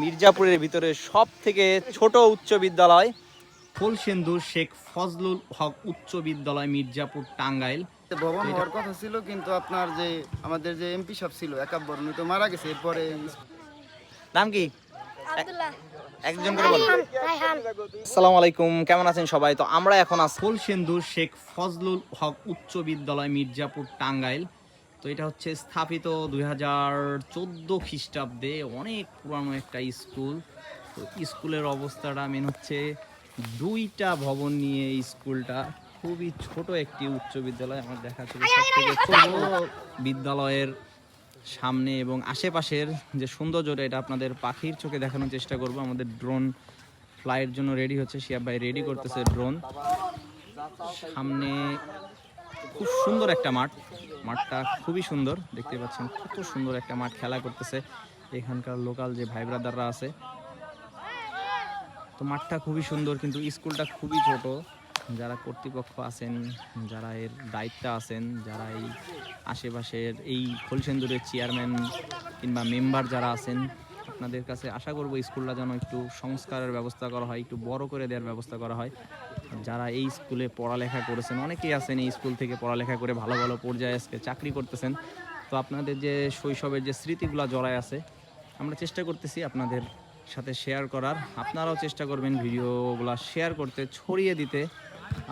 মির্জাপুরের ভিতরে সব থেকে ছোট উচ্চ বিদ্যালয়? ফুলসেন্দু শেখ ফজলুল হক উচ্চ বিদ্যালয় মির্জাপুর টাঙ্গাইল। ভবন হওয়ার কথা ছিল কিন্তু আপনার যে আমাদের যে এমপি সাহেব ছিল একাব্বর উনি তো মারা গেছে এরপরে নাম কি? একজন করে বলো। আসসালামু আলাইকুম কেমন আছেন সবাই? তো আমরা এখন আছি ফুলসেন্দু শেখ ফজলুল হক উচ্চ বিদ্যালয় মির্জাপুর টাঙ্গাইল। তো এটা হচ্ছে স্থাপিত দুই হাজার চোদ্দ খ্রিস্টাব্দে অনেক পুরানো একটা স্কুল। তো স্কুলের অবস্থাটা মেন হচ্ছে দুইটা ভবন নিয়ে এই স্কুলটা। খুবই ছোট একটি উচ্চ বিদ্যালয় আমার দেখা ছিল বিদ্যালয়ের সামনে এবং আশেপাশের যে সৌন্দর্যটা এটা আপনাদের পাখির চোখে দেখানোর চেষ্টা করব। আমাদের ড্রোন ফ্লাইয়ের জন্য রেডি হচ্ছে শিয়াব ভাই রেডি করতেছে ড্রোন। সামনে খুব সুন্দর একটা মাঠ। মাঠটা খুবই সুন্দর, দেখতে পাচ্ছেন কত সুন্দর একটা মাঠ খেলা করতেছে এখানকার লোকাল যে ভাই ব্রাদাররা আছে। তো মাঠটা খুবই সুন্দর, কিন্তু স্কুলটা খুবই ছোট। যারা কর্তৃপক্ষ আছেন, যারা এর দায়িত্বে আছেন, যারা এই আশেপাশের এই খোলসেন্দুরের চেয়ারম্যান কিংবা মেম্বার যারা আছেন, আপনাদের কাছে আশা করব স্কুলটা যেন একটু সংস্কারের ব্যবস্থা করা হয়, একটু বড় করে দেওয়ার ব্যবস্থা করা হয়। যারা এই স্কুলে পড়ালেখা করেছেন অনেকেই আছেন এই স্কুল থেকে পড়ালেখা করে ভালো ভালো পর্যায়ে আজকে চাকরি করতেছেন। তো আপনাদের যে শৈশবের যে স্মৃতিগুলো জড়ায় আছে আমরা চেষ্টা করতেছি আপনাদের সাথে শেয়ার করার। আপনারাও চেষ্টা করবেন ভিডিওগুলো শেয়ার করতে ছড়িয়ে দিতে।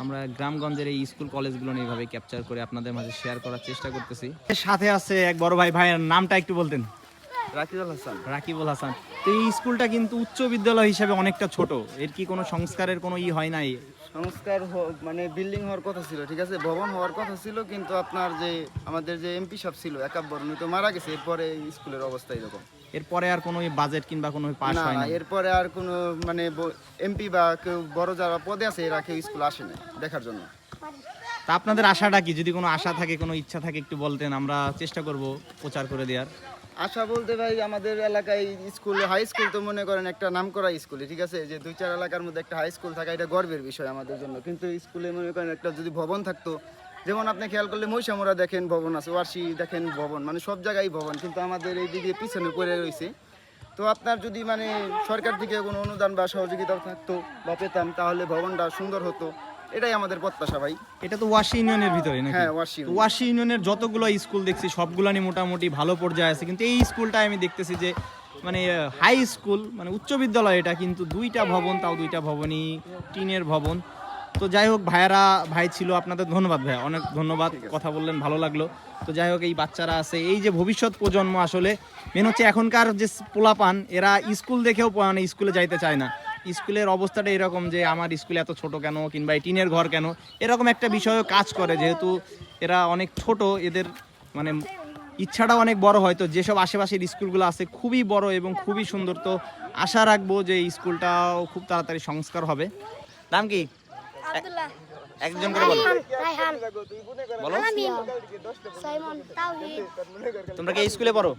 আমরা গ্রামগঞ্জের এই স্কুল কলেজগুলো নিয়ে এইভাবে ক্যাপচার করে আপনাদের মাঝে শেয়ার করার চেষ্টা করতেছি। সাথে আছে এক বড় ভাই ভাইয়ের নামটা একটু বলতেন। রাকিবুল হাসান। রাকিবুল হাসান। তো এই স্কুলটা কিন্তু উচ্চ বিদ্যালয় হিসেবে অনেকটা ছোট। এর কি কোনো সংস্কারের কোনো ই হয় নাই? সংস্কার মানে বিল্ডিং হওয়ার কথা ছিল ঠিক আছে? ভবন হওয়ার কথা ছিল কিন্তু আপনার যে আমাদের যে এমপি সাহেব ছিল একাব্বর উনি তো মারা গেছে এরপরে স্কুলের অবস্থা এরকম। এরপরে আর কোনো বাজেট কিংবা কোনো পাস না হয় না এরপরে আর কোনো মানে এমপি বা কেউ বড় যারা পদে আছে এরা কেউ স্কুল আসে না দেখার জন্য। তা আপনাদের আশাটা কি? যদি কোনো আশা থাকে কোনো ইচ্ছা থাকে একটু বলতেন আমরা চেষ্টা করব প্রচার করে দেওয়ার। আশা বলতে ভাই, আমাদের এলাকায় স্কুল হাই স্কুল তো মনে করেন একটা নামকরা স্কুল ঠিক আছে? যে দুই, চার এলাকার মধ্যে একটা হাই স্কুল থাকা এটা গর্বের বিষয় আমাদের জন্য। কিন্তু স্কুলে মনে করেন একটা যদি ভবন থাকতো, যেমন আপনি খেয়াল করলে মহিষামুরা দেখেন ভবন আছে ওয়ার্সি দেখেন ভবন মানে সব জায়গায় ভবন, কিন্তু আমাদের এই দিকে পিছনে পড়ে রয়েছে। তো আপনার যদি মানে সরকার থেকে কোনো অনুদান বা সহযোগিতা থাকতো বা পেতাম, তাহলে ভবনটা সুন্দর হতো। এটাই আমাদের প্রত্যাশা ভাই। এটা তো ওয়াশি ইউনিয়নের ভিতরে নাকি? হ্যাঁ তো ওয়াশি ইউনিয়নের যতগুলো স্কুল দেখছি সবগুলানি মোটামুটি ভালো পর্যায়ে আছে। কিন্তু এই স্কুলটায় আমি দেখতেছি যে মানে হাই স্কুল মানে উচ্চ বিদ্যালয় এটা কিন্তু দুইটা ভবন তাও দুইটা ভবনই টিনের ভবন। তো যাই হোক ভাইয়ারা ভাই ছিল আপনাদের ধন্যবাদ ভাইয়া অনেক ধন্যবাদ কথা বললেন ভালো লাগল। তো যাই হোক এই বাচ্চারা আছে। এই যে ভবিষ্যৎ প্রজন্ম আসলে মেন হচ্ছে এখনকার যে পোলাপান এরা স্কুল দেখেও মানে স্কুলে যাইতে চায় না। স্কুলের অবস্থাটা এরকম যে আমার স্কুল এত ছোট কেন কিংবা এই টিনের ঘর কেন? এরকম একটা বিষয়ও কাজ করে যেহেতু এরা অনেক ছোট এদের মানে ইচ্ছাটাও অনেক বড় হয় তো যেসব আশেপাশের স্কুলগুলো আছে খুবই বড় এবং খুবই সুন্দর। তো আশা রাখব যে স্কুলটাও খুব তাড়াতাড়ি সংস্কার হবে। নাম কি? একজন করে বলো। তোমরা কি স্কুলে পড়ো?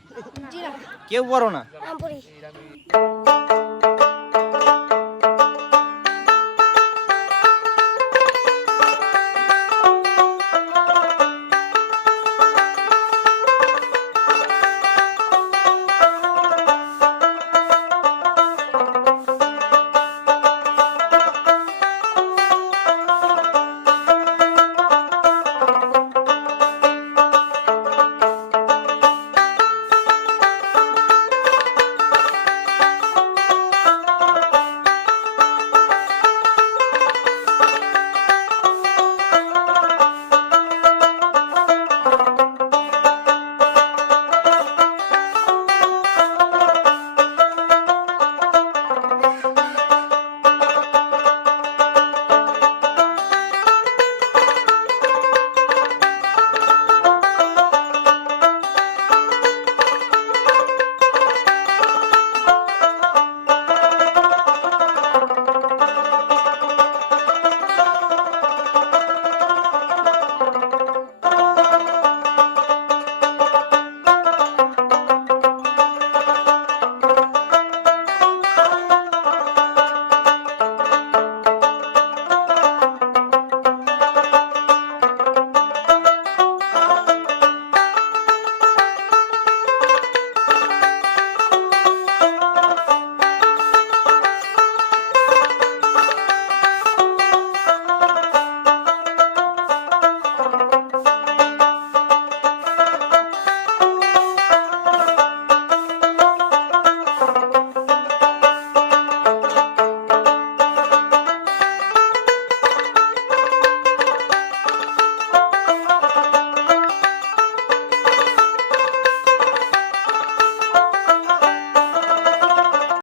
কেউ পড়ো না?